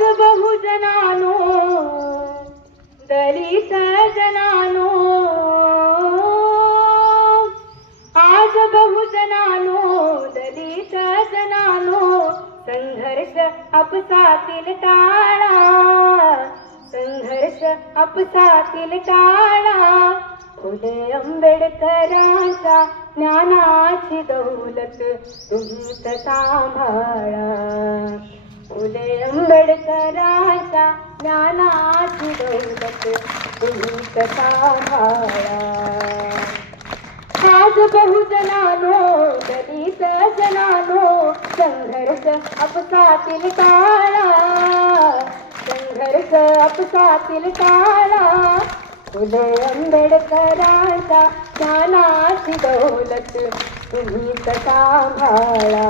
आज बहुजनानो दलित जनानो। आज बहुजनानो दलित जनानो संघर्ष अपसातील टाळा। संघर्ष आपसातील टाळा। फुले आंबेडकरांच्या ज्ञानाची दौलत तुम्हीच सांभाळा। फुले आंबेडकरांचा ज्ञानाची दौलत तुम्हीच सांभाळा आज बहुजनानो दलित जनानो संघर्ष अपसातील काळा। संघर्ष अपसातील काळा। फुले आंबेडकरांचा ज्ञानाची दौलत तुम्हीच सांभाळा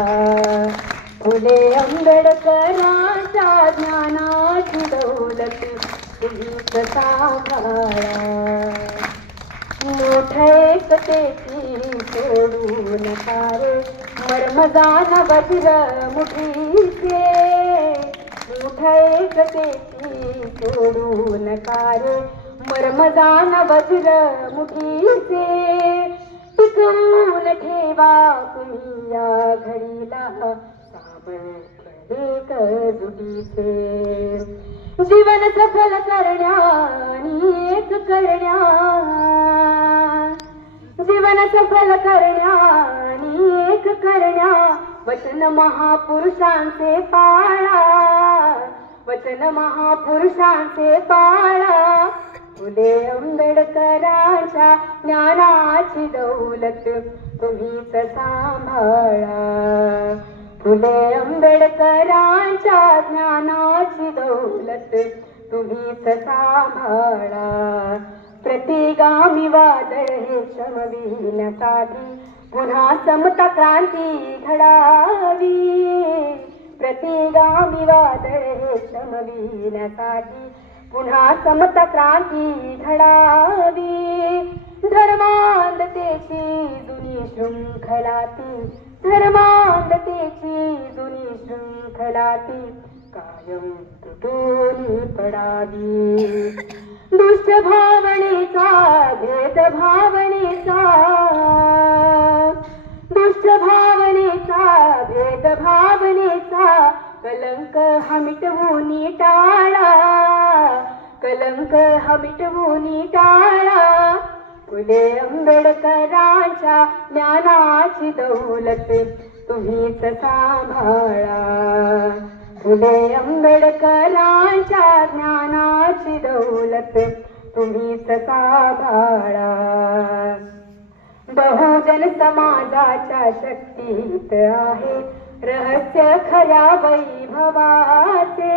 फुले आंबेडकरांच्या ज्ञानाची दौलत तुम्हीच सांभाळा एकतेची सोडू नका रे मर्मदान वज्र मुठीचे. मोठ एकतेची सोडू नका रे मर्मदान वज्र मुठीचे. टिकवून ठेवा तुम्ही या घडीला जीवन सफल करण्या एक करण्या जीवन सफल करण्या एक करण्या. वचन महापुरुषांचे पाळा. वचन महापुरुषांचे पाळा. फुले आंबेडकरांच्या ज्ञानाची दौलत तुम्हीच सांभाळा. फुले आंबेडकरांच्या ज्ञानाची दौलत तुम्हीच सांभाळा प्रतिगामी वादळ हे शमविण्यासाठी पुन्हा समता क्रांती घडावी. प्रतिगामी वादळ हे शमविण्यासाठी पुन्हा समता क्रांती घडावी. धर्मांधतेची जुनी शृंखलाती धर्मांधतेची जुनी शृंखलाती कायम तुटून पडावी. दुष्ट भावनेचा भेद भावनेचा दुष्ट भावनेचा भेद भावनेचा कलंक हा मिटवून टाळा कलंक हा मिटवून टाळा. फुले आंबेडकरांच्या ज्ञानाची दौलत तुम्हीच सांभाळा. फुले आंबेडकरांच्या ज्ञानाची दौलत तुम्हीच सांभाळा. बहुजन समाजाच्या शक्तीत आहे रहस्य खऱ्या वैभवाचे.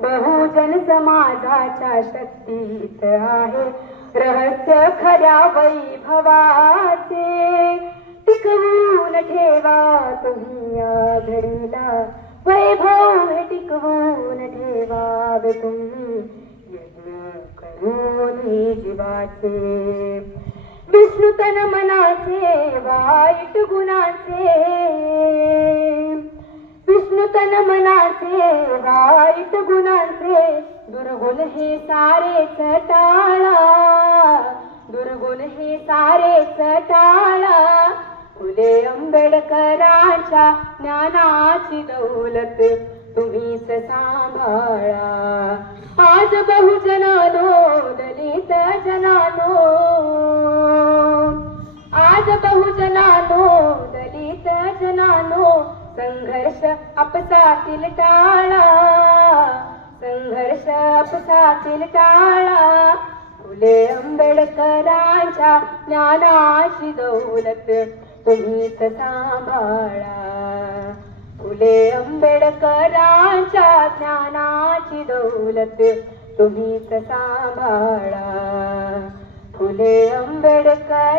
बहुजन समाजाच्या शक्तीत आहे रहस्य खऱ्या वैभवाचे टिकवून ठेवा तुम्ही या घडीला वैभव हे टिकवून ठेवावे तुम्ही यज्ञ करून जीवाचे. विष्णुतन मनाचे वाईट गुणाचे. विष्णुतन मनाचे वाईट गुणांचे दुर्गुण हे सारेच टाळा दुर्गुण हे सारेच टाळा फुले आंबेडकरांच्या ज्ञानाची दौलत तुम्हीच सांभाळा. आज बहुजनानो दलित जनानो. आज बहुजनानो दलित जनानो संघर्ष आपसातील टाळा. संघर्ष अपसातील टाळा. फुले आंबेडकरांच्या ज्ञानाशी दौलत तुम्हीच सांभाळा. फुले आंबेडकरांच्या ज्ञानाची दौलत तुम्हीच सांभाळा. फुले आंबेडकरांच्या